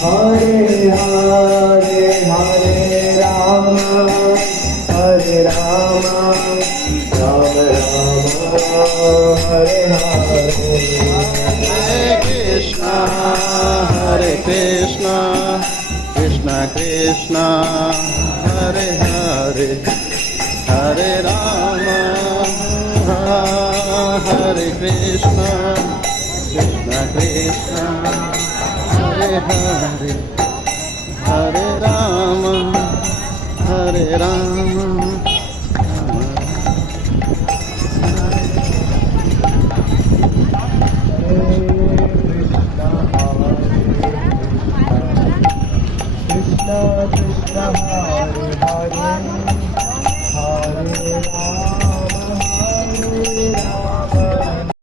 Hare Hare Hare Rama Hare Rama Rama Rama Hare Hare Hare Krishna Krishna Krishna Hare Hare Hare Rama Hare Krishna Krishna Krishna Hare Hare Hare Rama Hare Rama